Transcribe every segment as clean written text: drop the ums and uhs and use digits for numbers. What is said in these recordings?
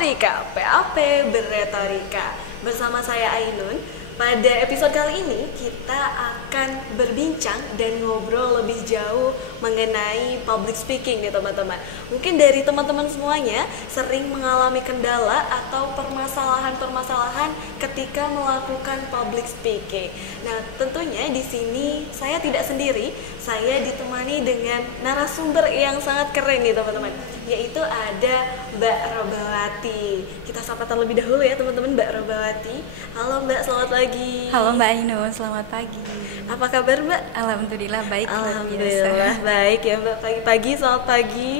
Aprika, PAP Berretorika. Bersama saya Ainun. Pada episode kali ini kita akan berbincang dan ngobrol lebih jauh mengenai public speaking nih teman-teman. Mungkin dari teman-teman semuanya sering mengalami kendala atau permasalahan-permasalahan ketika melakukan public speaking. Nah, tentunya di sini saya tidak sendiri, saya ditemani dengan narasumber yang sangat keren nih teman-teman, yaitu ada Mbak Robawati. Kita sapa terlebih dahulu ya teman-teman, Mbak Robawati. Halo Mbak, selamat pagi. Halo Mbak Ainun, selamat pagi. Apa kabar Mbak? Alhamdulillah baik. Alhamdulillah baik ya Mbak, pagi-pagi, selamat pagi.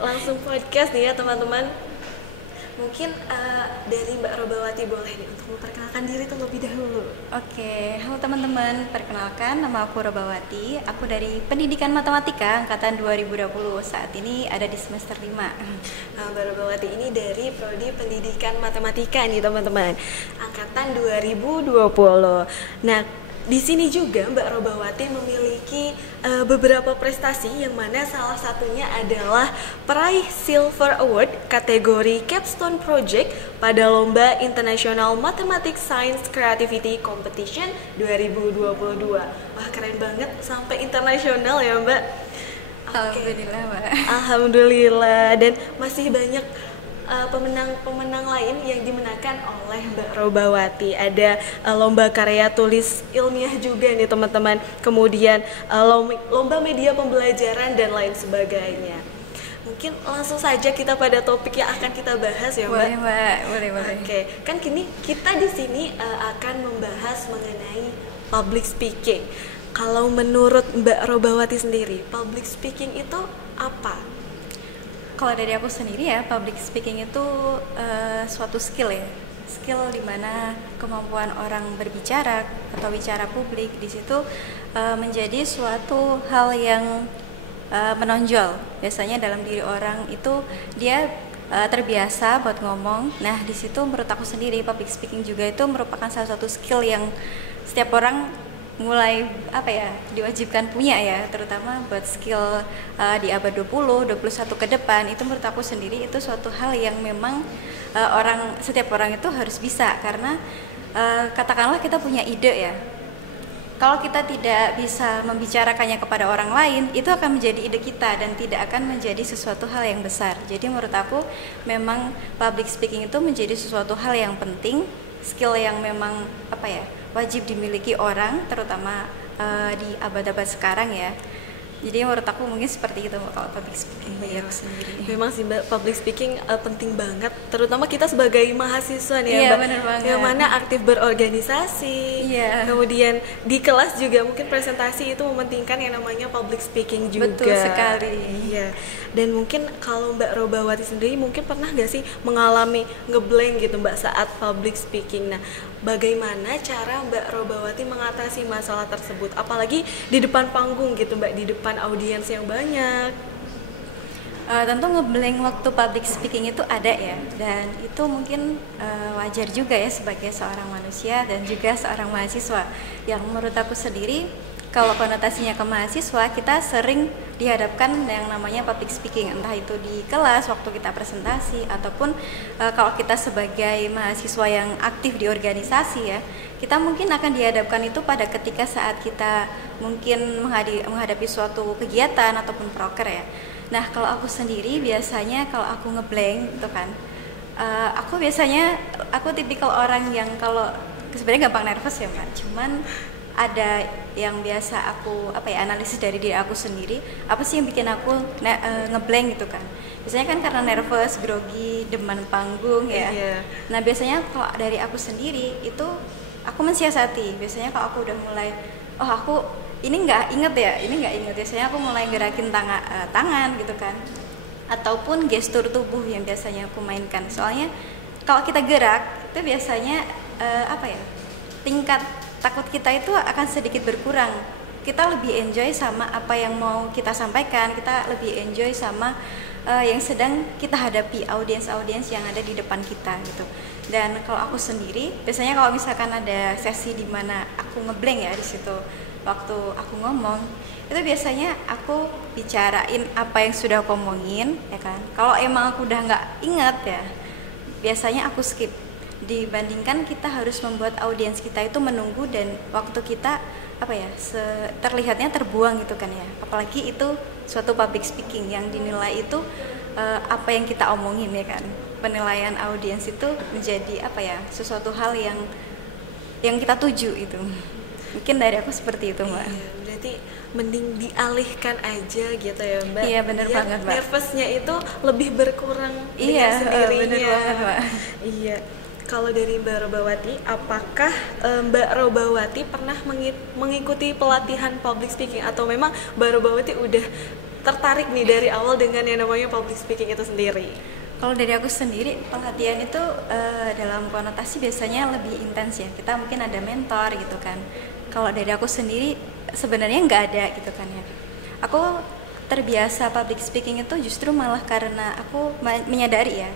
Langsung podcast nih ya teman-teman. Mungkin dari Mbak Robawati boleh nih untuk memperkenalkan diri terlebih dahulu. Oke, halo teman-teman, perkenalkan nama aku Robawati. Aku dari Pendidikan Matematika angkatan 2020. Saat ini ada di semester 5. Nah, Mbak Robawati ini dari Prodi Pendidikan Matematika nih teman-teman, angkatan 2020. Nah, di sini juga Mbak Robawati memiliki beberapa prestasi, yang mana salah satunya adalah peraih Silver Award kategori Capstone Project pada Lomba International Mathematics Science Creativity Competition 2022. Wah, keren banget, sampai internasional ya Mbak. Alhamdulillah Mbak. Alhamdulillah, dan masih banyak pemenang-pemenang lain yang dimenangkan oleh Mbak Robawati. Ada lomba karya tulis ilmiah juga nih teman-teman, kemudian lomba media pembelajaran dan lain sebagainya. Mungkin langsung saja kita pada topik yang akan kita bahas ya Mbak. Boleh Mbak, boleh. Oke, kan kini kita di sini akan membahas mengenai public speaking. Kalau menurut Mbak Robawati sendiri, public speaking itu apa? Kalau dari aku sendiri ya, public speaking itu suatu skill ya. Skill dimana kemampuan orang berbicara atau bicara publik di situ menjadi suatu hal yang menonjol. Biasanya dalam diri orang itu dia terbiasa buat ngomong. Nah, di situ menurut aku sendiri public speaking juga itu merupakan salah satu skill yang setiap orang mulai diwajibkan punya ya, terutama buat skill di abad 20, 21 ke depan. Itu menurut aku sendiri itu suatu hal yang memang setiap orang itu harus bisa, karena katakanlah kita punya ide ya, kalau kita tidak bisa membicarakannya kepada orang lain, itu akan menjadi ide kita dan tidak akan menjadi sesuatu hal yang besar. Jadi menurut aku memang public speaking itu menjadi sesuatu hal yang penting, skill yang memang wajib dimiliki orang, terutama di abad-abad sekarang ya. Jadi menurut aku mungkin seperti itu kalau public speaking bagi aku sendiri. Memang sih Mbak, public speaking penting banget, terutama kita sebagai mahasiswa nih ya Mbak, bener banget. yang mana aktif berorganisasi, kemudian di kelas juga mungkin presentasi itu mementingkan yang namanya public speaking juga. Betul sekali. Iya. Dan mungkin kalau Mbak Robawati sendiri mungkin pernah gak sih mengalami ngeblank gitu Mbak saat public speaking. Nah, bagaimana cara Mbak Robawati mengatasi masalah tersebut, apalagi di depan panggung gitu Mbak, di depan audiens yang banyak? Tentu ngeblank waktu public speaking itu ada ya, dan itu mungkin wajar juga ya sebagai seorang manusia dan juga seorang mahasiswa. Yang menurut aku sendiri, kalau konotasinya ke mahasiswa, kita sering dihadapkan yang namanya public speaking, entah itu di kelas waktu kita presentasi, ataupun kalau kita sebagai mahasiswa yang aktif di organisasi ya, kita mungkin akan dihadapkan itu pada ketika saat kita mungkin menghadapi suatu kegiatan ataupun proker ya. Nah, kalau aku sendiri biasanya kalau aku ngeblank itu kan, aku tipikal orang yang kalau sebenarnya gampang nervous ya Mbak, cuman ada yang biasa aku analisis dari diri aku sendiri, apa sih yang bikin aku ngeblank gitu kan. Biasanya kan karena nervous, grogi, demen panggung ya. Nah, biasanya kalau dari aku sendiri itu aku mensiasati. Biasanya kalau aku udah mulai aku ini nggak inget, biasanya aku mulai gerakin tangan gitu kan, ataupun gestur tubuh yang biasanya aku mainkan. Soalnya kalau kita gerak itu biasanya tingkat takut kita itu akan sedikit berkurang. Kita lebih enjoy sama apa yang mau kita sampaikan, kita lebih enjoy sama yang sedang kita hadapi, audiens-audiens yang ada di depan kita gitu. Dan kalau aku sendiri, biasanya kalau misalkan ada sesi di mana aku ngeblank ya di situ, waktu aku ngomong, itu biasanya aku bicarain apa yang sudah aku omongin, ya kan. Kalau emang aku udah nggak ingat ya, biasanya aku skip dibandingkan kita harus membuat audiens kita itu menunggu dan waktu kita terlihatnya terbuang gitu kan ya. Apalagi itu suatu public speaking yang dinilai itu apa yang kita omongin ya kan. Penilaian audiens itu menjadi sesuatu hal yang kita tuju itu. Mungkin dari aku seperti itu, Mbak. Iya, berarti mending dialihkan aja gitu ya, Mbak. Iya, benar banget, Mbak. Nervousnya itu lebih berkurang dengan sendirinya. Benar banget, Mbak. Iya. Kalau dari Mbak Robawati, apakah Mbak Robawati pernah mengikuti pelatihan public speaking atau memang Mbak Robawati udah tertarik nih dari awal dengan yang namanya public speaking itu sendiri? Kalau dari aku sendiri, pelatihan itu dalam konotasi biasanya lebih intens ya. Kita mungkin ada mentor gitu kan. Kalau dari aku sendiri sebenarnya nggak ada gitu kan ya. Aku terbiasa public speaking itu justru malah karena aku menyadari ya,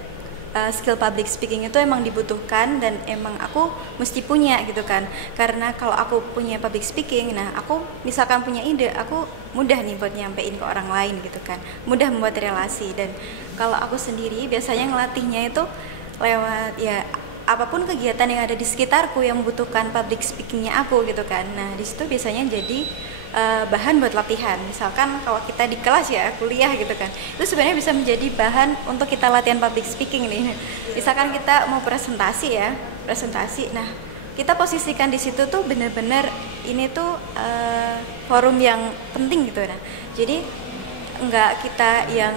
skill public speaking itu emang dibutuhkan dan emang aku mesti punya gitu kan. Karena kalau aku punya public speaking, nah aku misalkan punya ide, aku mudah nih buat nyampein ke orang lain gitu kan, mudah membuat relasi. Dan kalau aku sendiri biasanya ngelatihnya itu lewat ya apapun kegiatan yang ada di sekitarku yang membutuhkan public speakingnya aku gitu kan. Nah di situ biasanya jadi bahan buat latihan. Misalkan kalau kita di kelas ya kuliah gitu kan, itu sebenarnya bisa menjadi bahan untuk kita latihan public speaking nih. Misalkan kita mau presentasi. Nah kita posisikan di situ tuh bener-bener ini tuh forum yang penting gitu. Nah jadi nggak kita yang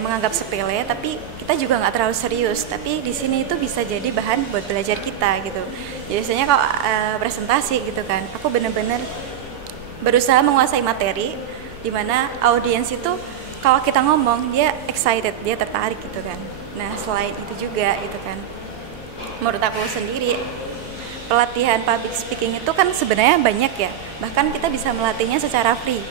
menganggap sepele, tapi kita juga nggak terlalu serius. Tapi di sini itu bisa jadi bahan buat belajar kita gitu. Jadi biasanya kalau presentasi gitu kan, aku bener-bener berusaha menguasai materi, dimana audiens itu kalau kita ngomong dia excited, dia tertarik gitu kan. Nah selain itu juga gitu kan, menurut aku sendiri pelatihan public speaking itu kan sebenarnya banyak ya, bahkan kita bisa melatihnya secara free.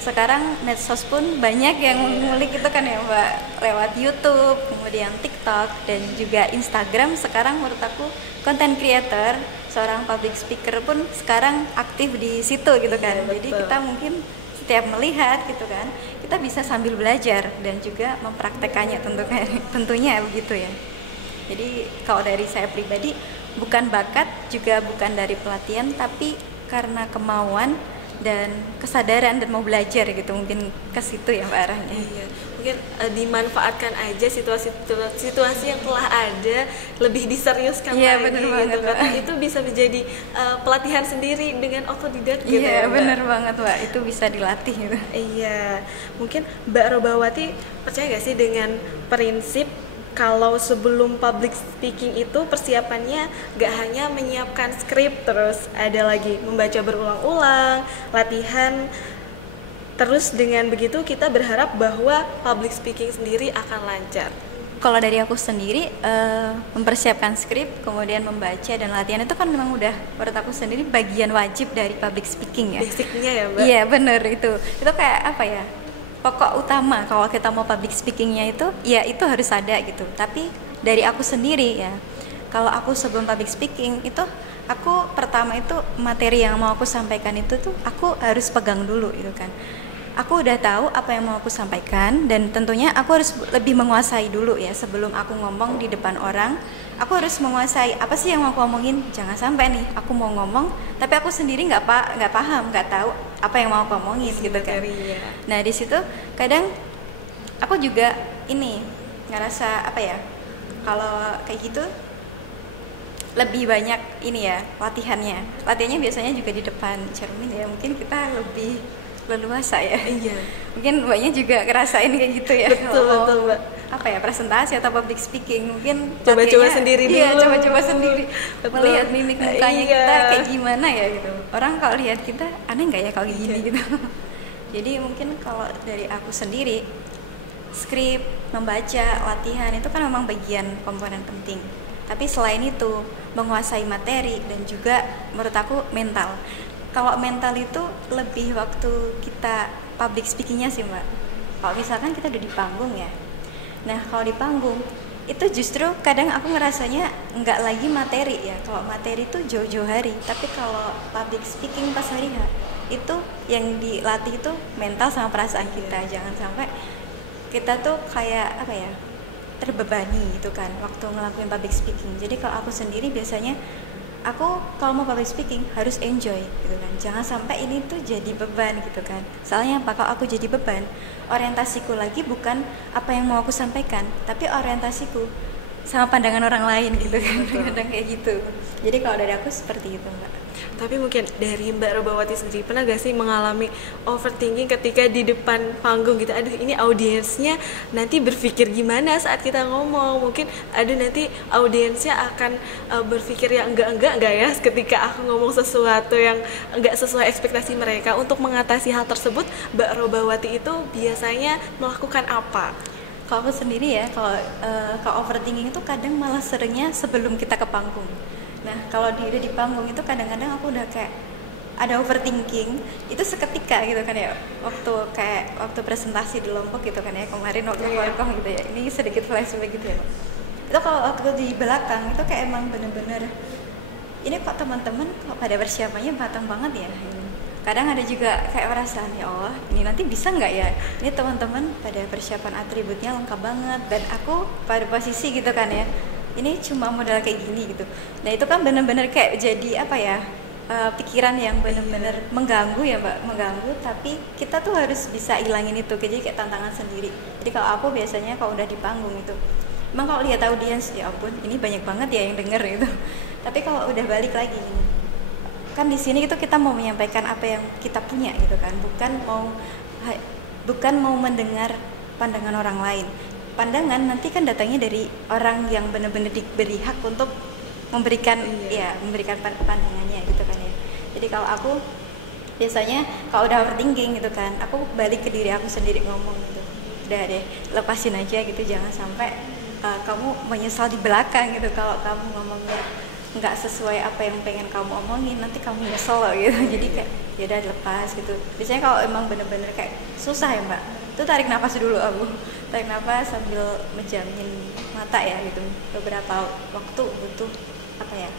Sekarang medsos pun banyak yang ngulik itu kan ya Mbak, lewat YouTube, kemudian TikTok dan juga Instagram. Sekarang menurut aku content creator, seorang public speaker pun sekarang aktif di situ gitu kan. Jadi kita mungkin setiap melihat gitu kan, kita bisa sambil belajar dan juga mempraktekannya tentunya begitu ya. Jadi kalau dari saya pribadi bukan bakat juga bukan dari pelatihan, tapi karena kemauan dan kesadaran dan mau belajar gitu, mungkin ke situ ya Mbak arahnya. Iya, mungkin dimanfaatkan aja situasi yang telah ada, lebih diseriuskan lagi gitu kan. Itu bisa menjadi pelatihan sendiri dengan otodidak gitu ya Mbak. Iya benar banget Mbak, itu bisa dilatih gitu. Iya, mungkin Mbak Robawati percaya gak sih dengan prinsip kalau sebelum public speaking itu persiapannya gak hanya menyiapkan skrip, terus ada lagi membaca berulang-ulang, latihan. Terus dengan begitu kita berharap bahwa public speaking sendiri akan lancar. Kalau dari aku sendiri mempersiapkan skrip, kemudian membaca dan latihan itu kan memang udah menurut aku sendiri bagian wajib dari public speaking ya. Basicnya ya Mbak? Iya bener itu kayak pokok utama kalau kita mau public speakingnya itu ya itu harus ada gitu. Tapi dari aku sendiri ya, kalau aku sebelum public speaking itu aku pertama itu materi yang mau aku sampaikan itu tuh aku harus pegang dulu gitu kan. Aku udah tahu apa yang mau aku sampaikan dan tentunya aku harus lebih menguasai dulu ya sebelum aku ngomong di depan orang. Aku harus menguasai apa sih yang mau aku omongin. Jangan sampai nih aku mau ngomong tapi aku sendiri nggak paham, nggak tahu apa yang mau aku omongin gitu kan. Nah di situ kadang aku juga ini ngerasa kalau kayak gitu lebih banyak ini ya latihannya biasanya juga di depan cermin ya, mungkin kita lebih leluasa ya. Iya. Mungkin Mbaknya juga ngerasain kayak gitu ya. Betul Mbak. Presentasi atau public speaking mungkin coba-coba sendiri dulu. Iya, coba-coba sendiri. Melihat mimik mukanya kita kayak gimana ya gitu. Orang kalau lihat kita aneh nggak ya kalau gini gitu. Jadi mungkin kalau dari aku sendiri skrip, membaca, latihan itu kan memang bagian komponen penting. Tapi selain itu menguasai materi dan juga menurut aku mental. Kalau mental itu lebih waktu kita public speakingnya sih Mbak. Kalau misalkan kita udah di panggung ya. Nah kalau di panggung itu justru kadang aku ngerasanya nggak lagi materi ya. Kalau materi itu jauh-jauh hari. Tapi kalau public speaking pas hari itu yang dilatih itu mental sama perasaan kita. Jangan sampai kita tuh kayak terbebani gitu kan waktu ngelakuin public speaking. Jadi kalau aku sendiri biasanya aku kalau mau public speaking harus enjoy gitu kan, jangan sampai ini tuh jadi beban gitu kan. Soalnya apa, kalau aku jadi beban, orientasiku lagi bukan apa yang mau aku sampaikan, tapi orientasiku sama pandangan orang lain gitu kan. Kadang kayak gitu. Jadi kalau dari aku seperti itu Mbak. Tapi mungkin dari Mbak Robawati sendiri pernah gak sih mengalami overthinking ketika di depan panggung gitu? Aduh, ini audiensnya nanti berpikir gimana saat kita ngomong? Mungkin ada nanti audiensnya akan berpikir yang enggak ya ketika aku ngomong sesuatu yang enggak sesuai ekspektasi mereka. Untuk mengatasi hal tersebut, Mbak Robawati itu biasanya melakukan apa? Kalau aku sendiri ya, kalau overthinking itu kadang malah seringnya sebelum kita ke panggung. Nah, kalau udah di panggung itu kadang-kadang aku udah kayak ada overthinking itu seketika gitu kan ya. Waktu presentasi di Lombok gitu kan ya, kemarin waktu Horkom gitu ya. Ini sedikit flashback gitu ya. Itu kalau waktu di belakang itu kayak emang bener-bener ini kok teman-teman kok pada persiapannya matang banget ya. Kadang ada juga kayak perasaan, ya Allah, ini nanti bisa nggak ya? Ini teman-teman pada persiapan atributnya lengkap banget dan aku pada posisi gitu kan ya. Ini cuma modal kayak gini gitu. Nah itu kan benar-benar kayak jadi apa ya, pikiran yang benar-benar mengganggu ya Mbak, mengganggu. Tapi kita tuh harus bisa ilangin itu, jadi kayak tantangan sendiri. Jadi kalau aku biasanya kalau udah di panggung itu, emang kalau lihat audiens, ya ampun, ini banyak banget ya yang denger gitu. Tapi kalau udah balik lagi, kan di sini itu kita mau menyampaikan apa yang kita punya gitu kan, bukan mau mendengar pandangan orang lain. Pandangan nanti kan datangnya dari orang yang benar-benar diberi hak untuk memberikan memberikan pandangannya gitu kan ya. Jadi kalau aku biasanya kalau udah overthinking gitu kan, aku balik ke diri aku sendiri ngomong gitu, udah deh lepasin aja gitu, jangan sampai kamu menyesal di belakang gitu kalau kamu ngomongnya nggak sesuai apa yang pengen kamu omongin, nanti kamu nyesel loh gitu. Jadi kayak ya udah lepas gitu. Biasanya kalau emang bener-bener kayak susah ya Mbak, itu tarik nafas dulu, aku tarik nafas sambil menjamin mata ya gitu, beberapa waktu butuh apa ya,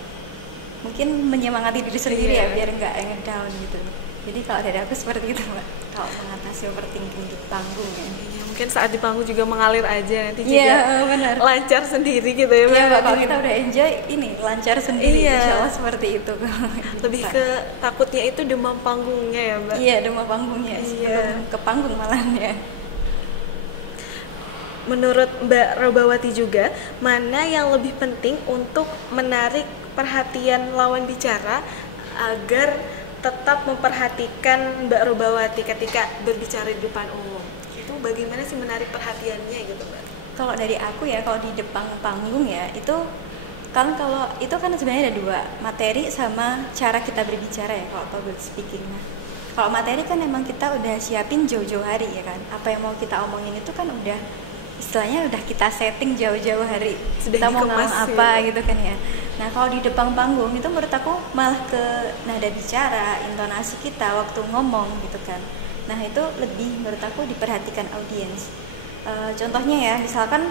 mungkin menyemangati diri sendiri ya biar nggak down gitu. Jadi kalau dari aku seperti itu Mbak, kalau mengatasi overthinking di panggung ya. Mungkin saat di panggung juga mengalir aja, nanti juga benar. Lancar sendiri gitu ya Mbak. Iya Mbak, kalau kita udah enjoy ini lancar sendiri, insya Allah seperti itu. Lebih ke takutnya itu demam panggungnya ya Mbak. Iya, demam panggungnya sebelum ke panggung malahnya. Menurut Mbak Robawati juga, mana yang lebih penting untuk menarik perhatian lawan bicara agar tetap memperhatikan Mbak Robawati ketika berbicara di depan umum? Itu bagaimana sih menarik perhatiannya gitu Mbak? Kalau dari aku ya, kalau di depan panggung ya, itu kan kalau itu kan sebenarnya ada dua, materi sama cara kita berbicara ya kalau public speaking. Kalau materi kan emang kita udah siapin jauh-jauh hari ya kan, apa yang mau kita omongin itu kan udah istilahnya udah kita setting jauh-jauh hari, sudah kita mau ngomong apa ya gitu kan ya. Nah kalau di depan panggung itu menurut aku malah ke nada bicara, intonasi kita waktu ngomong gitu kan. Nah itu lebih menurut aku diperhatikan audiens. Contohnya ya, misalkan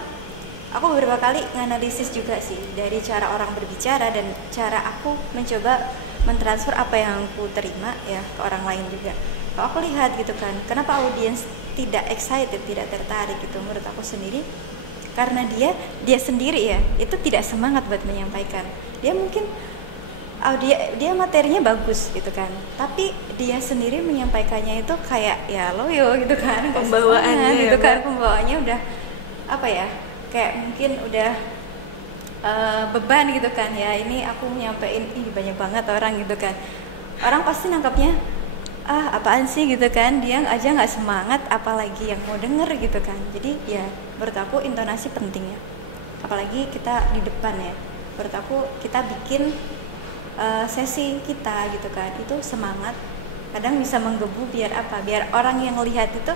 aku beberapa kali nganalisis juga sih dari cara orang berbicara dan cara aku mencoba mentransfer apa yang aku terima ya ke orang lain juga. Kalau aku lihat gitu kan, kenapa audiens tidak excited, tidak tertarik gitu, menurut aku sendiri karena dia sendiri ya itu tidak semangat buat menyampaikan. Dia mungkin dia materinya bagus gitu kan, tapi dia sendiri menyampaikannya itu kayak ya loyo gitu kan, pembawaannya gitu kan, pembawaannya udah apa ya, kayak mungkin udah beban gitu kan ya. Ini aku nyampein ini banyak banget orang gitu kan, orang pasti nangkapnya apaan sih gitu kan, dia aja nggak semangat apalagi yang mau denger gitu kan. Jadi ya menurut aku intonasi penting ya, apalagi kita di depan ya. Menurut aku kita bikin sesi kita gitu kan itu semangat, kadang bisa menggebu biar apa, biar orang yang lihat itu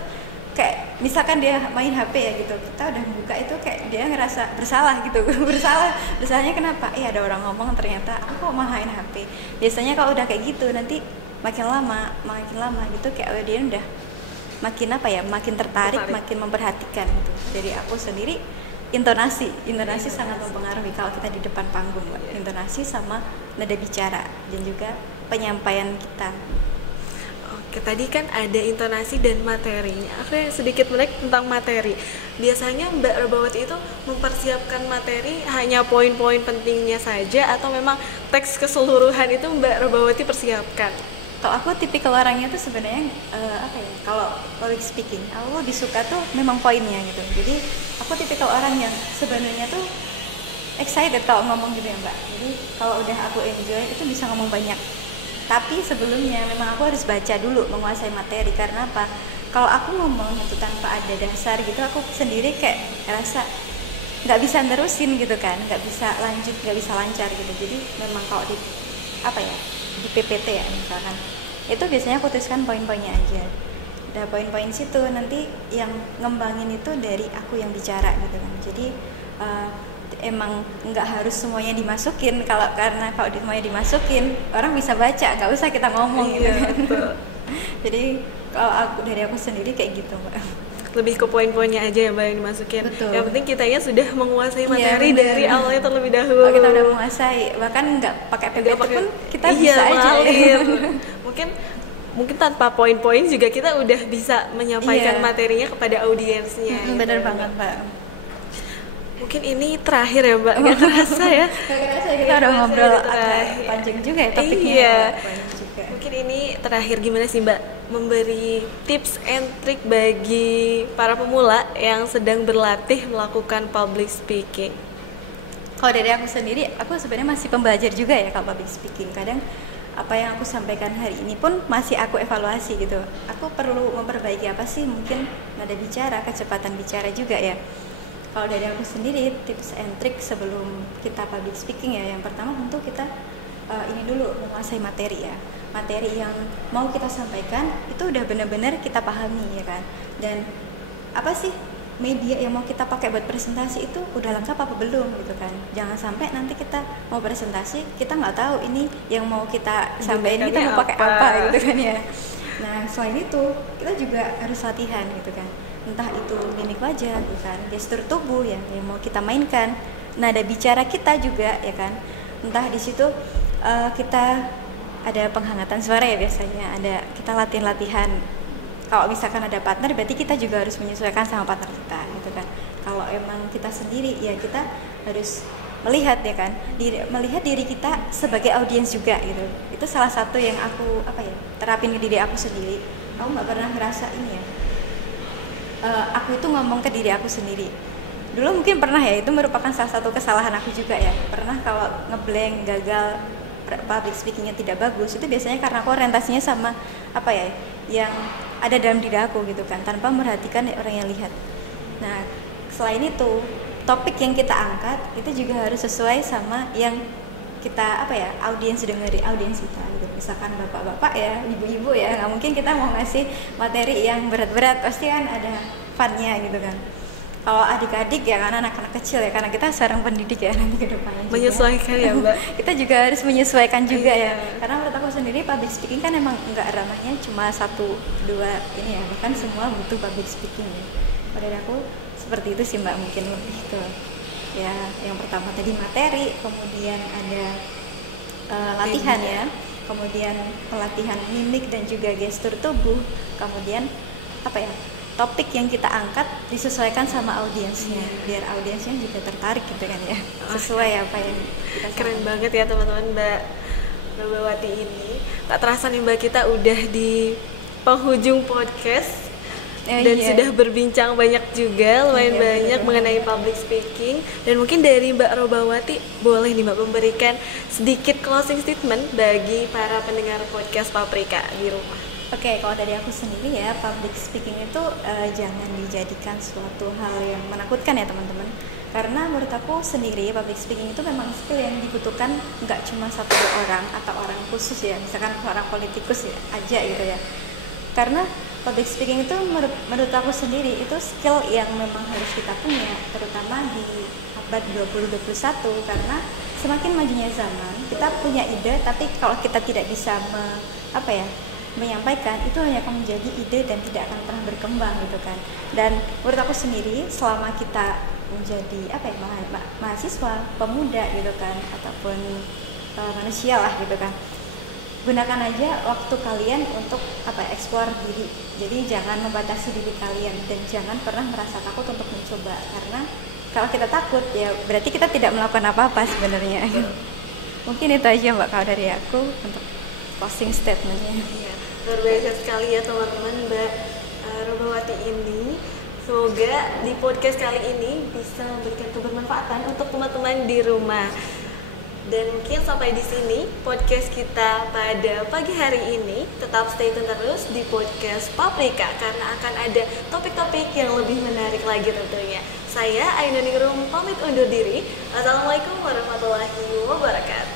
kayak misalkan dia main HP ya gitu, kita udah buka itu kayak dia ngerasa bersalah gitu. Bersalahnya kenapa? Ada orang ngomong ternyata aku kok main HP. Biasanya kalau udah kayak gitu nanti makin lama gitu kayak dia udah makin apa ya, makin tertarik. Makin memperhatikan gitu. Jadi aku sendiri intonasi sangat mempengaruhi kalau kita di depan panggung Mbak. Intonasi sama nada bicara dan juga penyampaian kita. Oke, tadi kan ada intonasi dan materinya. Aku yang sedikit menarik tentang materi. Biasanya Mbak Robawati itu mempersiapkan materi hanya poin-poin pentingnya saja atau memang teks keseluruhan itu Mbak Robawati persiapkan? Kalau aku tipikal orangnya tuh sebenarnya kalau public speaking, aku lebih suka tuh memang poinnya gitu. Jadi aku tipikal orang yang sebenarnya tuh excited kalau ngomong gitu ya Mbak. Jadi kalau udah aku enjoy itu bisa ngomong banyak. Tapi sebelumnya memang aku harus baca dulu, menguasai materi. Karena apa? Kalau aku ngomong itu tanpa ada dasar gitu, aku sendiri kayak rasa nggak bisa nerusin gitu kan, nggak bisa lanjut, nggak bisa lancar gitu. Jadi memang kalau di di PPT ya misalkan, itu biasanya aku tuliskan poin-poinnya aja. Udah poin-poin situ nanti yang ngembangin itu dari aku yang bicara gitu kan. Jadi emang nggak harus semuanya dimasukin, karena kalau semuanya dimasukin orang bisa baca, nggak usah kita ngomong gitu kan. Jadi kalau dari aku sendiri kayak gitu Mbak. Lebih ke poin-poinnya aja ya Mbak yang dimasukin. Betul. Yang penting kitanya sudah menguasai materi dari awalnya terlebih dahulu. Kalau kita udah menguasai, bahkan nggak pakai PPT pun kita bisa aja ya. Mungkin tanpa poin-poin juga kita udah bisa menyampaikan materinya kepada audiensnya. Bener banget Mbak. Mungkin ini terakhir ya Mbak, nggak terasa ya. Kita udah ngobrol panjang juga ya topiknya. Iya. Mungkin ini terakhir, gimana sih Mbak memberi tips and trick bagi para pemula yang sedang berlatih melakukan public speaking? Kalau dari aku sendiri, aku sebenarnya masih pembelajar juga ya kalau public speaking. Kadang apa yang aku sampaikan hari ini pun masih aku evaluasi gitu. Aku perlu memperbaiki apa sih? Mungkin nada bicara, kecepatan bicara juga ya. Kalau dari aku sendiri, tips and trick sebelum kita public speaking ya, yang pertama tentu kita ini dulu menguasai materi ya. Materi yang mau kita sampaikan itu udah benar-benar kita pahami ya kan. Dan apa sih media yang mau kita pakai buat presentasi itu udah lengkap apa belum gitu kan. Jangan sampai nanti kita mau presentasi kita nggak tahu ini yang mau kita sampaikan kita mau pakai apa gitu kan ya. Nah selain itu kita juga harus latihan gitu kan. Entah itu mimik wajah, bukan gestur tubuh ya yang mau kita mainkan, nada bicara kita juga ya kan. Entah di situ kita ada penghangatan suara ya biasanya, ada kita latihan. Kalau misalkan ada partner, berarti kita juga harus menyesuaikan sama partner kita gitu kan. Kalau emang kita sendiri ya kita harus melihat ya kan, melihat diri kita sebagai audiens juga gitu. Itu salah satu yang aku terapin ke diri aku sendiri. Aku nggak pernah ngerasa ini ya. Aku itu ngomong ke diri aku sendiri. Dulu mungkin pernah ya, itu merupakan salah satu kesalahan aku juga ya. Pernah kalau ngeblank, gagal, public speakingnya tidak bagus, itu biasanya karena aku orientasinya sama yang ada dalam diri aku gitu kan, tanpa memperhatikan orang yang lihat. Nah, selain itu, topik yang kita angkat itu juga harus sesuai sama yang kita audiens dengerin, audiens kita gitu. Misalkan bapak-bapak ya, ibu-ibu ya, nggak mungkin kita mau ngasih materi yang berat-berat, pasti kan ada funnya gitu kan. Kalau adik-adik ya kan, anak-anak kecil ya, karena kita seorang pendidik ya nanti ke depannya menyesuaikan ya Mbak. Kita juga harus menyesuaikan juga ya, karena menurut aku sendiri public speaking kan emang nggak ranahnya cuma 1-2 ini ya, bahkan semua butuh public speaking ya. Pada aku seperti itu sih Mbak, mungkin lebih ke ya yang pertama tadi materi, kemudian ada latihan ya, kemudian pelatihan mimik dan juga gestur tubuh, kemudian topik yang kita angkat disesuaikan sama audiensnya, biar audiensnya juga tertarik gitu kan ya, sesuai apa yang kita sampaikan. Keren banget ya teman-teman, Mbak Robawati ini. Tak terasa nih Mbak, kita udah di penghujung podcast dan sudah berbincang banyak juga, lumayan banyak mengenai public speaking. Dan mungkin dari Mbak Robawati boleh nih Mbak memberikan sedikit closing statement bagi para pendengar podcast Paprika di rumah. Oke, kalau dari aku sendiri ya, public speaking itu jangan dijadikan suatu hal yang menakutkan ya teman-teman. Karena menurut aku sendiri public speaking itu memang skill yang dibutuhkan nggak cuma 1-2 orang atau orang khusus ya, misalkan seorang politikus ya, aja gitu ya. Karena public speaking itu menurut aku sendiri itu skill yang memang harus kita punya, terutama di abad 2021, karena semakin majunya zaman kita punya ide, tapi kalau kita tidak bisa menyampaikan, itu hanya akan menjadi ide dan tidak akan pernah berkembang gitu kan. Dan menurut aku sendiri, selama kita menjadi mahasiswa, pemuda gitu kan, ataupun manusia lah gitu kan, gunakan aja waktu kalian untuk explore diri. Jadi jangan membatasi diri kalian dan jangan pernah merasa takut untuk mencoba, karena kalau kita takut ya berarti kita tidak melakukan apa-apa sebenarnya. Mungkin itu aja Mbak kalau dari aku untuk closing statementnya. Iya, luar biasa sekali ya teman-teman Mbak Robawati ini. Semoga di podcast kali ini bisa memberikan kebermanfaatan untuk teman-teman di rumah. Dan mungkin sampai di sini podcast kita pada pagi hari ini. Tetap stay tune terus di podcast Paprika karena akan ada topik-topik yang lebih menarik lagi tentunya. Saya Ainun Ningrum pamit undur diri. Assalamualaikum warahmatullahi wabarakatuh.